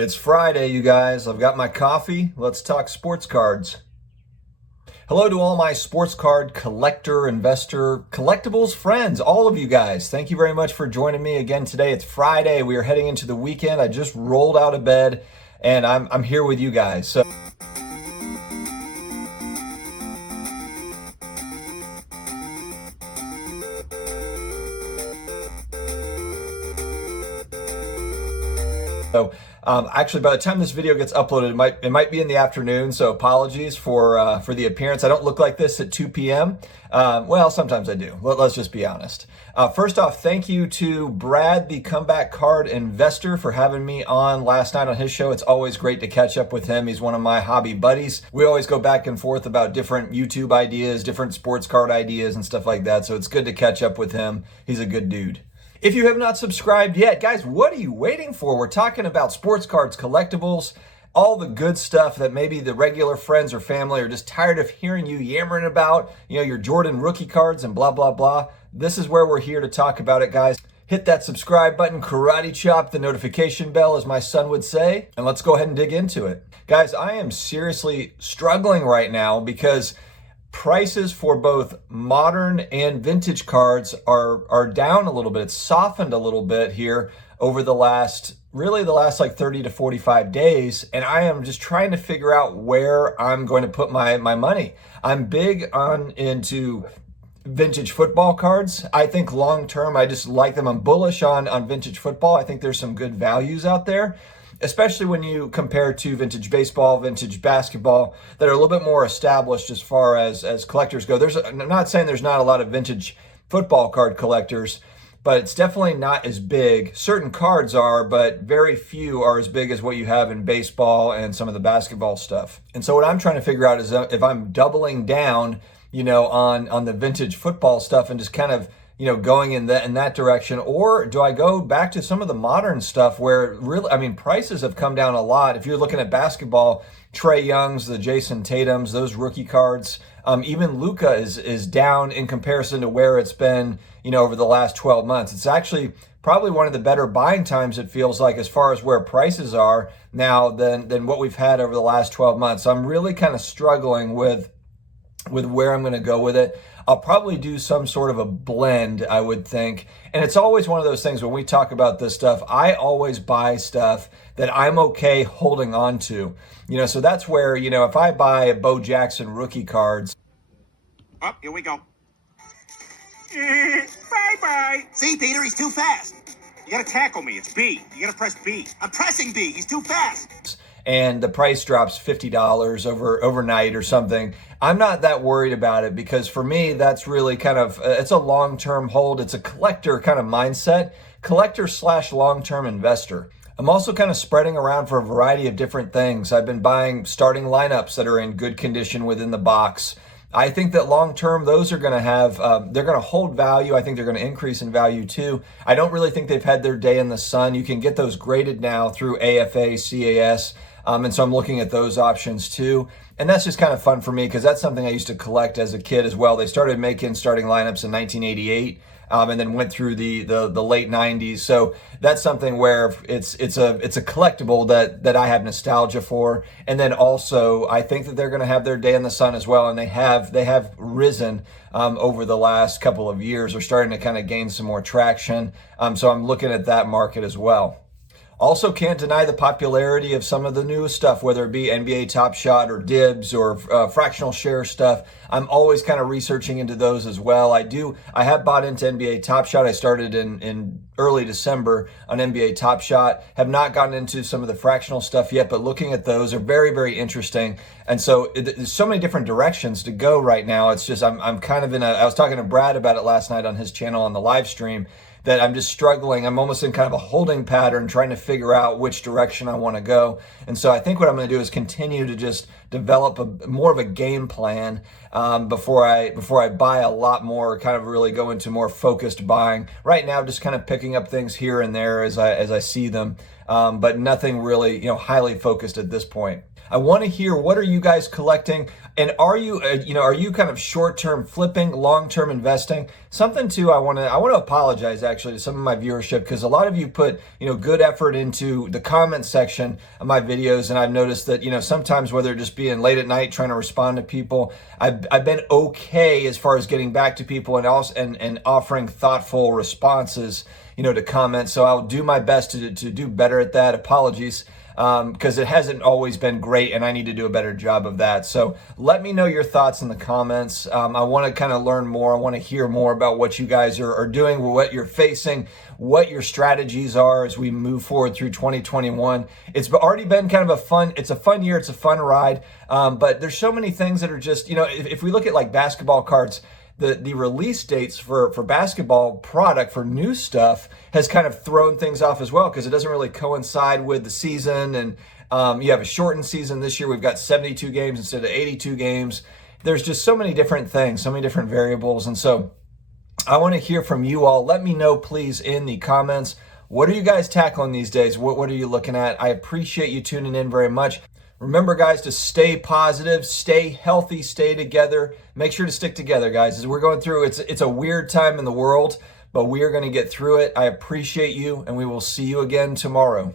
It's Friday, you guys. I've got my coffee. Let's talk sports cards. Hello to all my sports card collector, investor, collectibles friends, all of you guys. Thank you very much for joining me again today. It's Friday. We are heading into the weekend. I just rolled out of bed and I'm here with you guys. So actually, by the time this video gets uploaded, it might be in the afternoon. So apologies for the appearance. I don't look like this at 2 p.m. Well, sometimes I do. Let's just be honest. First off, thank you to Brad, the Comeback Card Investor, for having me on last night on his show. It's always great to catch up with him. He's one of my hobby buddies. We always go back and forth about different YouTube ideas, different sports card ideas, and stuff like that. So it's good to catch up with him. He's a good dude. If you have not subscribed yet, guys, what are you waiting for? We're talking about sports cards, collectibles, all the good stuff that maybe the regular friends or family are just tired of hearing you yammering about, your Jordan rookie cards and blah, blah, blah. This is where we're here to talk about it, guys. Hit that subscribe button, karate chop the notification bell, as my son would say, and let's go ahead and dig into it. Guys, I am seriously struggling right now because prices for both modern and vintage cards are down a little bit. It's softened a little bit here over the last like 30 to 45 days. And I am just trying to figure out where I'm going to put my money. I'm big into vintage football cards. I think long term, I just like them. I'm bullish on vintage football. I think there's some good values out there, especially when you compare to vintage baseball, vintage basketball, that are a little bit more established as far as collectors go. I'm not saying there's not a lot of vintage football card collectors, but it's definitely not as big. Certain cards are, but very few are as big as what you have in baseball and some of the basketball stuff. And so what I'm trying to figure out is if I'm doubling down, on the vintage football stuff and just kind of going in that direction, or do I go back to some of the modern stuff where prices have come down a lot. If you're looking at basketball, Trae Young's, the Jason Tatum's, those rookie cards, even Luka is down in comparison to where it's been, over the last 12 months. It's actually probably one of the better buying times, it feels like, as far as where prices are now than what we've had over the last 12 months. So I'm really kind of struggling with where I'm going to go with it. I'll probably do some sort of a blend, I would think. And it's always one of those things when we talk about this stuff, I always buy stuff that I'm okay holding on to. So that's where, if I buy Bo Jackson rookie cards. Oh, here we go. Bye-bye. See, Peter, he's too fast. You got to tackle me. It's B. You got to press B. I'm pressing B. He's too fast. And the price drops $50 overnight or something, I'm not that worried about it, because for me, that's really kind of, it's a long-term hold. It's a collector kind of mindset, collector/long-term investor. I'm also kind of spreading around for a variety of different things. I've been buying starting lineups that are in good condition within the box. I think that long-term, those are going to have, they're going to hold value. I think they're going to increase in value too. I don't really think they've had their day in the sun. You can get those graded now through AFA, CAS. And so I'm looking at those options too. And that's just kind of fun for me because that's something I used to collect as a kid as well. They started making starting lineups in 1988 and then went through the late 90s. So that's something where it's a collectible that I have nostalgia for. And then also I think that they're going to have their day in the sun as well. And they have risen over the last couple of years. They're starting to kind of gain some more traction. So I'm looking at that market as well. Also, can't deny the popularity of some of the newest stuff, whether it be NBA Top Shot or Dibs or fractional share stuff. I'm always kind of researching into those as well. I have bought into NBA Top Shot. I started in early December on NBA Top Shot. Have not gotten into some of the fractional stuff yet, but looking at those are very, very interesting. And so there's so many different directions to go right now. It's just I'm kind of I was talking to Brad about it last night on his channel on the live stream, that I'm just struggling. I'm almost in kind of a holding pattern trying to figure out which direction I want to go. And so I think what I'm going to do is continue to just develop more of a game plan before I buy a lot more, kind of really go into more focused buying. Right now, just kind of picking up things here and there as I see them. but nothing really, highly focused at this point. I want to hear, what are you guys collecting? And are you, are you kind of short-term flipping, long-term investing? Something too, I want to apologize actually to some of my viewership, because a lot of you put, good effort into the comment section of my videos. And I've noticed that, sometimes whether it just being late at night trying to respond to people, I've been okay as far as getting back to people and also, and offering thoughtful responses, to comments. So I'll do my best to do better at that. Apologies. Because it hasn't always been great and I need to do a better job of that. So let me know your thoughts in the comments. I want to kind of learn more. I want to hear more about what you guys are doing, what you're facing, what your strategies are as we move forward through 2021. It's already been kind of a fun year. It's a fun ride. But there's so many things that are just, if we look at like basketball cards, the release dates for basketball product, for new stuff, has kind of thrown things off as well, because it doesn't really coincide with the season. And you have a shortened season this year. We've got 72 games instead of 82 games. There's just so many different things, so many different variables. And so I want to hear from you all. Let me know, please, in the comments. What are you guys tackling these days? What are you looking at? I appreciate you tuning in very much. Remember, guys, to stay positive, stay healthy, stay together. Make sure to stick together, guys. As we're going through, it's a weird time in the world, but we are going to get through it. I appreciate you, and we will see you again tomorrow.